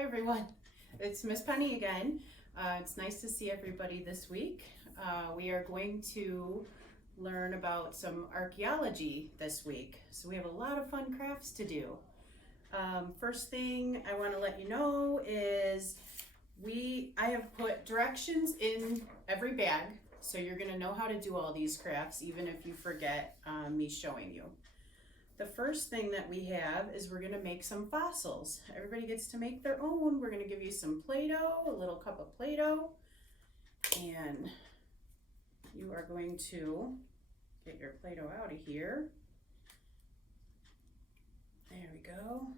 Hi everyone, it's Miss Penny again. It's nice to see everybody this week. We are going to learn about some archaeology this week. So we have a lot of fun crafts to do. First thing I want to let you know is I have put directions in every bag, so you're going to know how to do all these crafts even if you forget me showing you. The first thing that we have is we're going to make some fossils. Everybody gets to make their own. We're going to give you some Play-Doh, a little cup of Play-Doh, and you are going to get your Play-Doh out of here. There we go.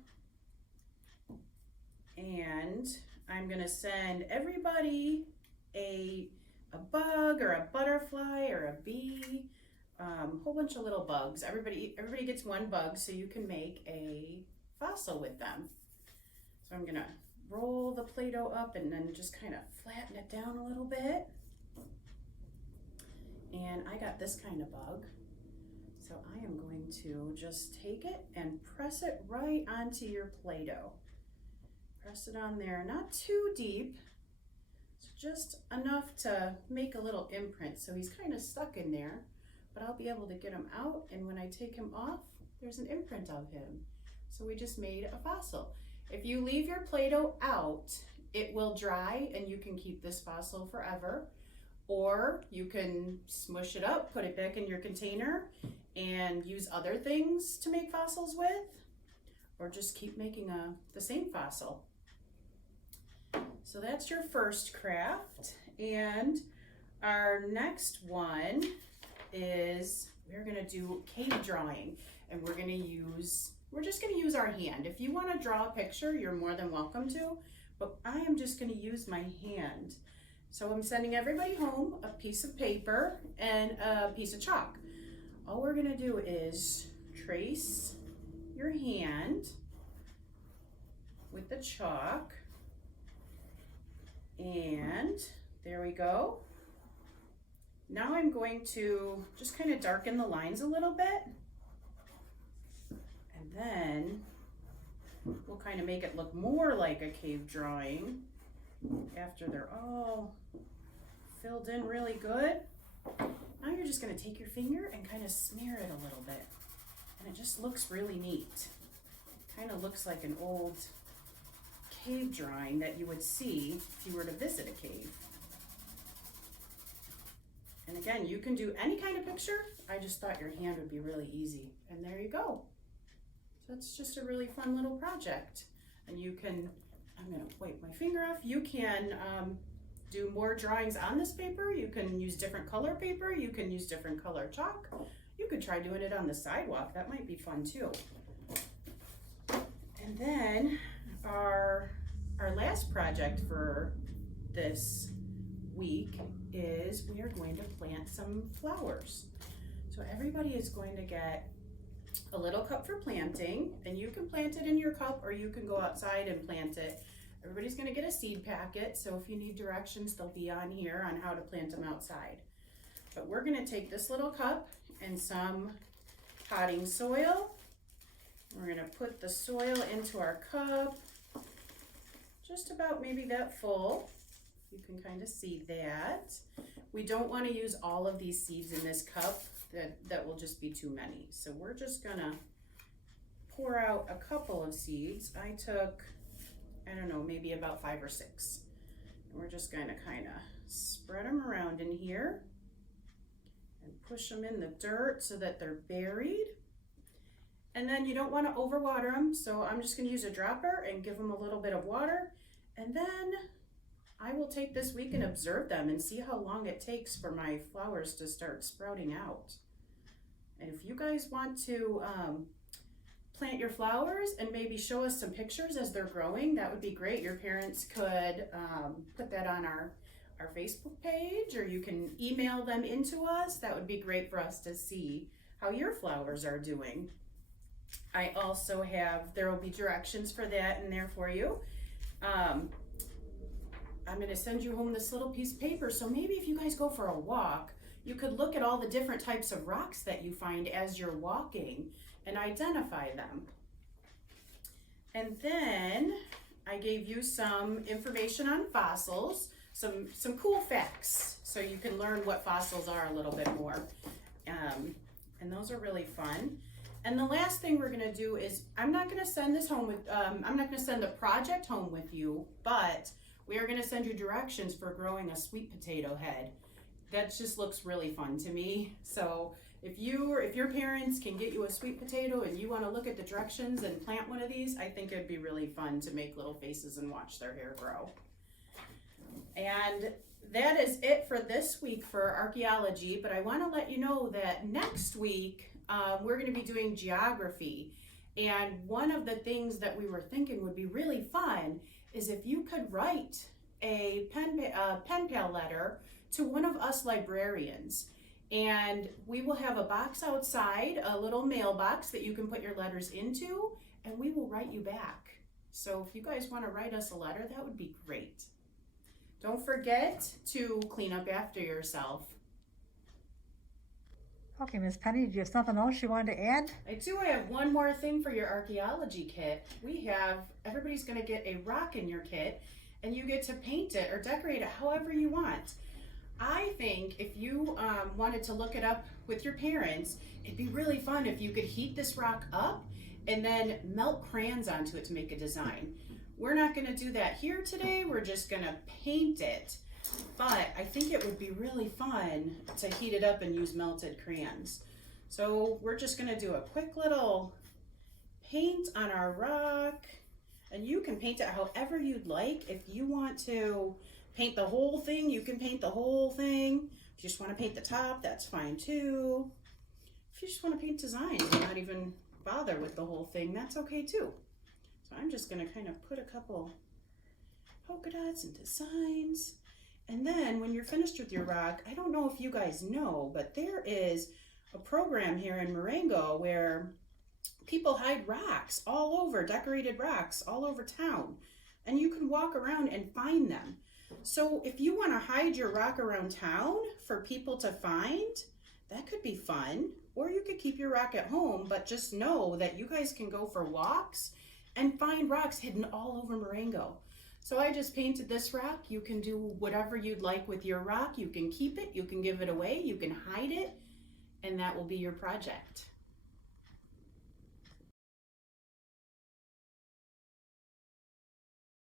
And I'm going to send everybody a bug or a butterfly or a bee. Whole bunch of little bugs. Everybody gets one bug, so you can make a fossil with them. So I'm gonna roll the Play-Doh up and then just kind of flatten it down a little bit. And I got this kind of bug. So I am going to just take it and press it right onto your Play-Doh. Press it on there, not too deep. So just enough to make a little imprint. So he's kind of stuck in there, but I'll be able to get him out, and when I take him off, there's an imprint of him. So we just made a fossil. If you leave your Play-Doh out, it will dry and you can keep this fossil forever, or you can smush it up, put it back in your container, and use other things to make fossils with, or just keep making the same fossil. So that's your first craft, and our next one is we're gonna do cave drawing, and we're just gonna use our hand. If you want to draw a picture, you're more than welcome to, but I am just gonna use my hand. So I'm sending everybody home a piece of paper and a piece of chalk. All we're gonna do is trace your hand with the chalk, and there we go. Now I'm going to just kind of darken the lines a little bit, and then we'll kind of make it look more like a cave drawing after they're all filled in really good. Now you're just going to take your finger and kind of smear it a little bit, and it just looks really neat. It kind of looks like an old cave drawing that you would see if you were to visit a cave. And again, you can do any kind of picture. I just thought your hand would be really easy. And there you go. So it's just a really fun little project. And you can, I'm gonna wipe my finger off. You can do more drawings on this paper. You can use different color paper. You can use different color chalk. You could try doing it on the sidewalk. That might be fun too. And then our last project for this week is we are going to plant some flowers. So everybody is going to get a little cup for planting, and you can plant it in your cup or you can go outside and plant it. Everybody's going to get a seed packet, so if you need directions, they'll be on here on how to plant them outside. But we're going to take this little cup and some potting soil. We're going to put the soil into our cup, just about maybe that full. You can kind of see that. We don't want to use all of these seeds in this cup. That will just be too many. So we're just gonna pour out a couple of seeds. I took, I don't know, maybe about 5 or 6. And we're just gonna kind of spread them around in here and push them in the dirt so that they're buried. And then you don't want to overwater them, so I'm just gonna use a dropper and give them a little bit of water. And then I will take this week and observe them and see how long it takes for my flowers to start sprouting out. And if you guys want to plant your flowers and maybe show us some pictures as they're growing, that would be great. Your parents could put that on our Facebook page, or you can email them into us. That would be great for us to see how your flowers are doing. I also have, there will be directions for that in there for you. I'm going to send you home this little piece of paper, so maybe if you guys go for a walk, you could look at all the different types of rocks that you find as you're walking and identify them. And then I gave you some information on fossils, some cool facts, so you can learn what fossils are a little bit more. And those are really fun. And the last thing we're gonna do is, I'm not gonna send this home with, I'm not gonna send the project home with you, but we are gonna send you directions for growing a sweet potato head. That just looks really fun to me. So if your parents can get you a sweet potato and you wanna look at the directions and plant one of these, I think it'd be really fun to make little faces and watch their hair grow. And that is it for this week for archaeology, but I wanna let you know that next week, we're going to be doing geography, and one of the things that we were thinking would be really fun is if you could write a pen pal letter to one of us librarians, and we will have a box outside, a little mailbox that you can put your letters into, and we will write you back. So if you guys want to write us a letter, that would be great. Don't forget to clean up after yourself. Okay, Miss Penny, do you have something else you wanted to add? I do. I have one more thing for your archaeology kit. Everybody's gonna get a rock in your kit, and you get to paint it or decorate it however you want. I think if you wanted to look it up with your parents, it'd be really fun if you could heat this rock up and then melt crayons onto it to make a design. We're not gonna do that here today. We're just gonna paint it. But I think it would be really fun to heat it up and use melted crayons. So we're just gonna do a quick little paint on our rock, and you can paint it however you'd like. If you want to paint the whole thing, you can paint the whole thing. If you just wanna paint the top, that's fine too. If you just wanna paint designs and not even bother with the whole thing, that's okay too. So I'm just gonna kind of put a couple polka dots and designs. And then when you're finished with your rock, I don't know if you guys know, but there is a program here in Marengo where people hide rocks all over, decorated rocks all over town. And you can walk around and find them. So if you want to hide your rock around town for people to find, that could be fun. Or you could keep your rock at home, but just know that you guys can go for walks and find rocks hidden all over Marengo. So I just painted this rock. You can do whatever you'd like with your rock. You can keep it, you can give it away, you can hide it, and that will be your project.